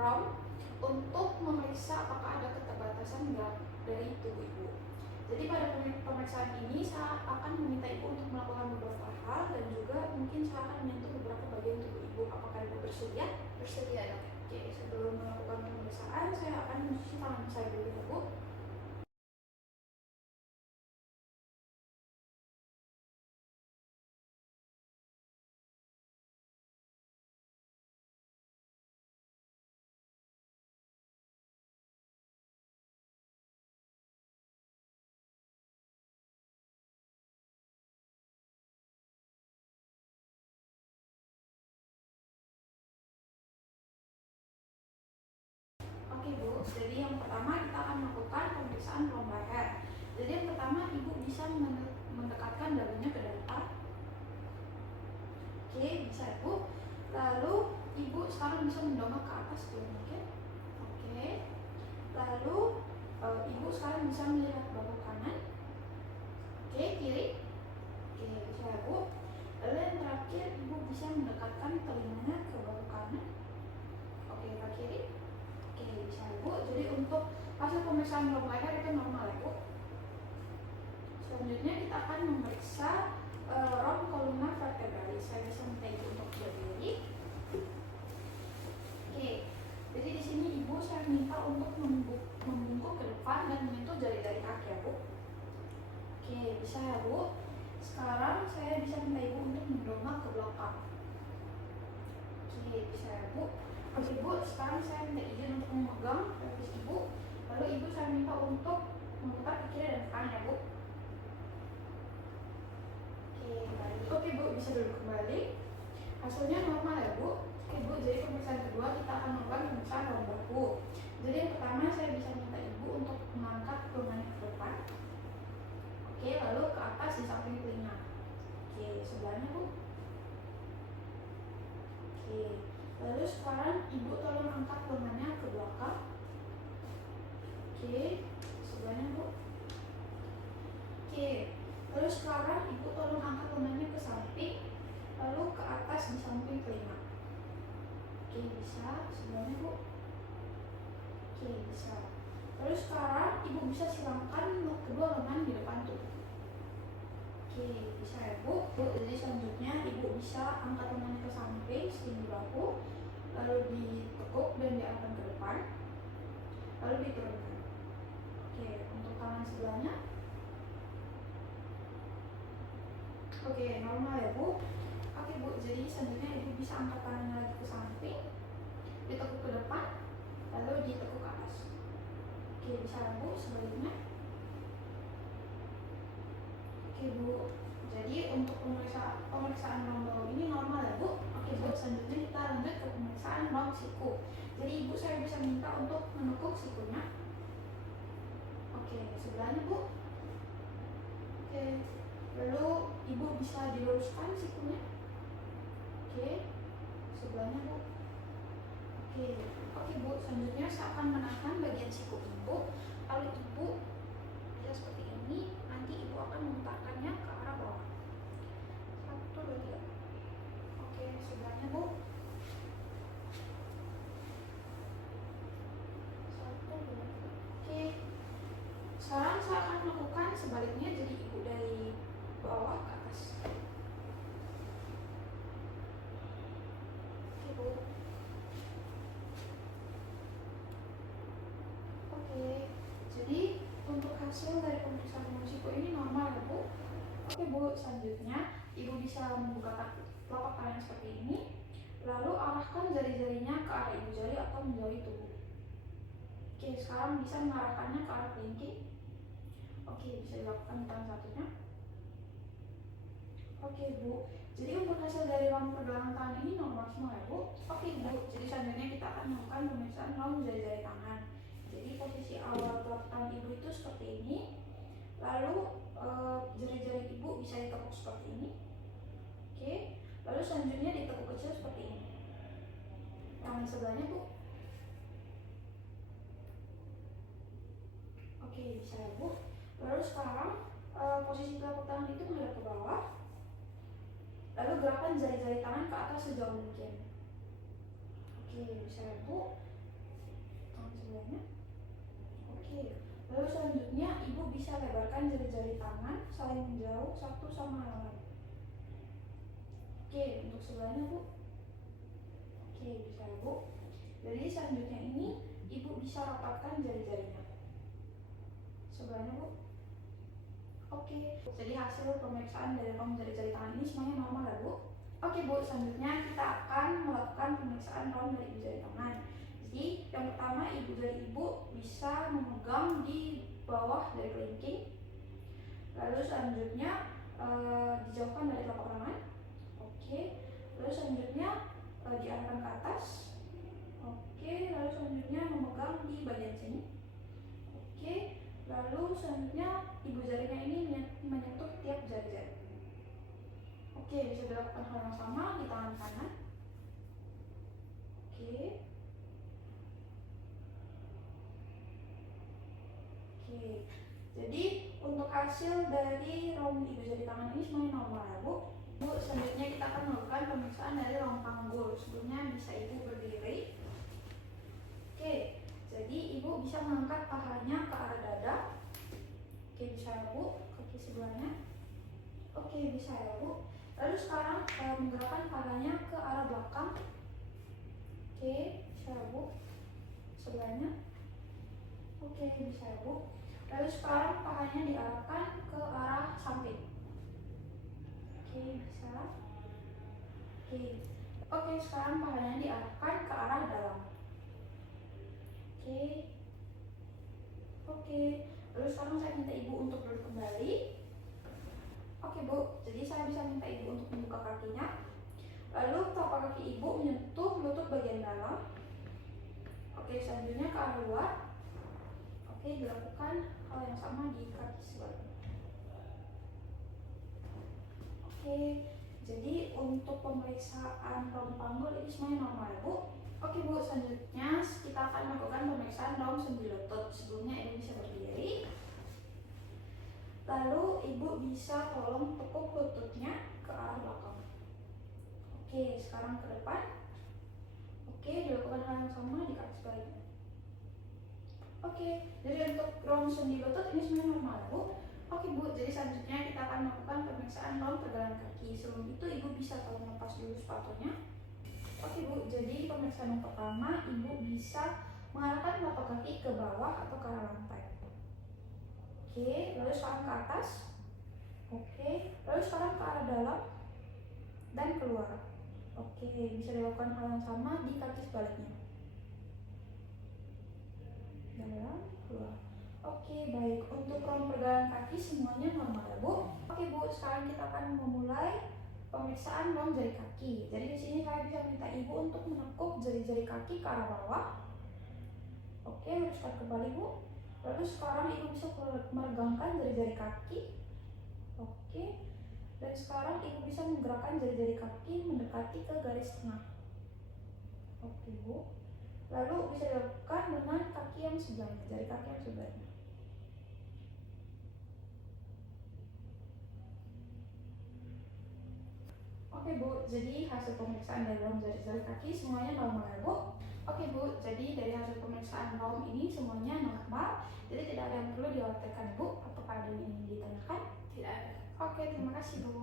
ROM untuk memeriksa apakah ada keterbatasan gerak dari tubuh ibu. Jadi pada pemeriksaan ini saya akan meminta ibu untuk melakukan beberapa hal dan juga mungkin saya akan menyentuh beberapa bagian tubuh ibu. Apakah ibu bersedia? Bersedia, dok. Oke, sebelum melakukan pemeriksaan saya akan mencuci tangan saya dulu ya, Bu. Oke Bu, jadi yang pertama kita akan melakukan pemeriksaan ROM leher. Jadi yang pertama ibu bisa mendekatkan dagunya ke data. Oke, bisa ya Bu. Lalu ibu sekarang bisa mendongak ke atas dulu mungkin. Oke. Lalu ibu sekarang bisa melihat bahu kanan. Oke, kiri. Oke, bisa ya Bu. Lalu yang terakhir ibu bisa mendekatkan telinganya ke bahu kanan. Oke, ke kiri. Oke, bisa ya Bu. Jadi untuk hasil pemeriksaan ROM leher itu normal ya Bu. Selanjutnya kita akan memeriksa ROM kolumna vertebralis. Saya bisa minta ibu untuk berdiri. Oke, jadi di sini ibu saya minta untuk membungkuk ke depan dan menyentuh jari-jari kaki ya Bu. Oke, bisa ya Bu. Sekarang saya bisa minta ibu untuk mendongak ke belakang. Oke, bisa ya Bu. Oke Bu, sekarang saya minta izin untuk memegang pelvis ibu. Lalu ibu saya minta untuk memutar ke kiri dan ke kanan ya Bu. Oke Bu, bisa duduk kembali. Hasilnya normal ya Bu. Oke Bu, jadi pemeriksaan kedua kita akan melakukan pemeriksaan ROM bahu. Jadi yang pertama saya bisa minta ibu untuk mengangkat lengannya ke depan. Oke, lalu ke atas di samping telinga. Oke, sebelahnya Bu. Oke, lalu sekarang ibu tolong angkat lengannya ke belakang. Oke, sebelahnya Bu. Oke, lalu sekarang ibu tolong angkat lengannya ke samping, lalu ke atas di samping telinga. Oke, bisa. Sebelahnya Bu. Oke, bisa. Lalu sekarang ibu bisa silangkan kedua lengan di depan tubuh. Oke, bisa ya Bu. Jadi selanjutnya ibu bisa angkat lengannya ke samping setinggi bahu, lalu ditekuk dan diarahkan ke depan, lalu diturunkan. Oke, untuk tangan sebelahnya. Oke, normal ya Bu. Oke Bu, jadi selanjutnya ibu bisa angkat tangannya lagi ke samping, ditekuk ke depan, lalu ditekuk ke atas. Oke, bisa ya Bu, sebaliknya. Oke Bu, jadi untuk pemeriksaan ROM bahu ini normal ya Bu. Oke Bu, selanjutnya kita lanjut ke pemeriksaan ROM siku. Jadi ibu saya bisa minta untuk menekuk sikunya. Oke, sebelahnya Bu. Oke, lalu ibu bisa diluruskan sikunya. Oke, sebelahnya Bu. Oke Bu, selanjutnya saya akan menahan bagian siku ibu. Lalu ibu bisa seperti ini. Nanti ibu akan memutarkannya ke arah bawah. 1, 2, 3. Oke, sebelahnya Bu. 1, 2, 3. Oke. Sekarang saya akan melakukan sebaliknya, jadi ibu dari bawah ke atas. Oke Bu. Oke, jadi untuk hasil dari pemeriksaan siku ini normal ya Bu. Oke Bu, selanjutnya ibu bisa membuka telapak tangan seperti ini, lalu arahkan jari-jarinya ke arah ibu jari atau menjauhi tubuh. Oke, sekarang bisa mengarahkannya ke arah kelingking. Oke, bisa dilakukan tangan satunya. Oke Bu, jadi untuk hasil dari ROM pergelangan tangan ini normal semua ya Bu. Oke Bu, jadi selanjutnya kita akan melakukan pemeriksaan ROM jari-jari tangan. Jadi posisi awal telapak tangan ibu itu seperti ini, lalu jari-jari ibu bisa ditekuk seperti ini. Oke, lalu selanjutnya ditekuk kecil seperti ini. Tangan sebelahnya Bu. Oke, bisa ya Bu. Lalu sekarang posisi telapak tangan itu menghadap ke bawah, lalu gerakan jari-jari tangan ke atas sejauh mungkin. Oke, bisa ya Bu. sebelahnya. Oke, lalu selanjutnya ibu bisa lebarkan jari-jari tangan saling menjauh satu sama lain. Oke, untuk sebelahnya bu. Oke, bisa bu. Jadi selanjutnya ini ibu bisa rapatkan jari-jarinya. Sebelahnya bu. Oke, jadi hasil pemeriksaan dari rom jari-jari tangan ini semuanya normal ya bu. Oke bu, selanjutnya kita akan melakukan pemeriksaan rom dari ibu jari tangan. Jadi yang pertama ibu jari ibu bisa memegang di bawah dari kelingking. Lalu selanjutnya dijauhkan dari telapak tangan. Oke, lalu selanjutnya diarahkan ke atas. Oke, lalu selanjutnya memegang di bagian sini. Oke, lalu selanjutnya ibu jarinya ini menyentuh tiap jari-jari. Oke, bisa dilakukan hal yang sama di tangan kanan. Oke. Oke. Jadi untuk hasil dari rom ibu jari tangan ini semuanya normal ya bu. Bu, selanjutnya kita akan melakukan pemeriksaan dari rom panggul. Sebelumnya bisa ibu berdiri. Oke, jadi ibu bisa mengangkat pahanya ke arah dada. Oke, bisa ya bu, kaki sebelahnya. Oke, bisa ya bu. Lalu sekarang menggerakkan pahanya ke arah belakang. Oke, bisa ya bu. Sebelahnya. Oke, bisa ya bu. Lalu sekarang pahanya diarahkan ke arah samping. Oke, bisa. Oke, sekarang pahanya diarahkan ke arah dalam. Oke. Lalu sekarang saya minta ibu untuk duduk kembali. Oke bu, jadi saya bisa minta ibu untuk membuka kakinya. Lalu telapak kaki ibu menyentuh lutut bagian dalam. Oke, selanjutnya ke arah luar. Oke, dilakukan hal yang sama di kaki sebelah. Oke, jadi untuk pemeriksaan rom panggul ini semuanya normal ya bu. Oke bu, selanjutnya kita akan melakukan pemeriksaan rom sendi lutut. Sebelumnya ibu bisa berdiri. Lalu ibu bisa tolong tekuk lututnya ke arah belakang. Oke, sekarang ke depan. Oke, dilakukan hal yang sama di kaki sebaliknya. Oke, jadi untuk rom sendi lutut ini semuanya normal ya bu. Oke bu, jadi selanjutnya kita akan melakukan pemeriksaan rom pergelangan kaki. Sebelum itu ibu bisa tolong lepas dulu sepatunya. Oke bu, jadi pemeriksaan yang pertama ibu bisa mengarahkan telapak kaki ke bawah atau ke arah lantai. Oke, lalu sekarang ke atas. Oke, lalu sekarang ke arah dalam dan keluar. Oke, bisa dilakukan hal yang sama di kaki sebaliknya. Dalam, keluar. Oke, baik. Untuk rom pergelangan kaki semuanya normal ya bu. Oke bu, sekarang kita akan memulai pemeriksaan rom jari kaki. Jadi di sini saya bisa minta ibu untuk menekuk jari-jari kaki ke arah bawah. Oke, luruskan kembali bu. Lalu sekarang ibu bisa meregangkan jari-jari kaki. Oke. Dan sekarang ibu bisa menggerakkan jari-jari kaki mendekati ke garis tengah. Oke bu. Lalu bisa dilakukan dengan kaki yang sebelahnya, jari kaki yang sebelahnya. Oke bu, jadi hasil pemeriksaan dari rom jari-jari kaki semuanya normal ya bu. Oke bu, jadi dari hasil pemeriksaan rom ini semuanya normal. Jadi tidak ada yang perlu dikhawatirkan bu. Apakah ada yang ingin ditanyakan? Tidak ada. Oke, terima kasih bu.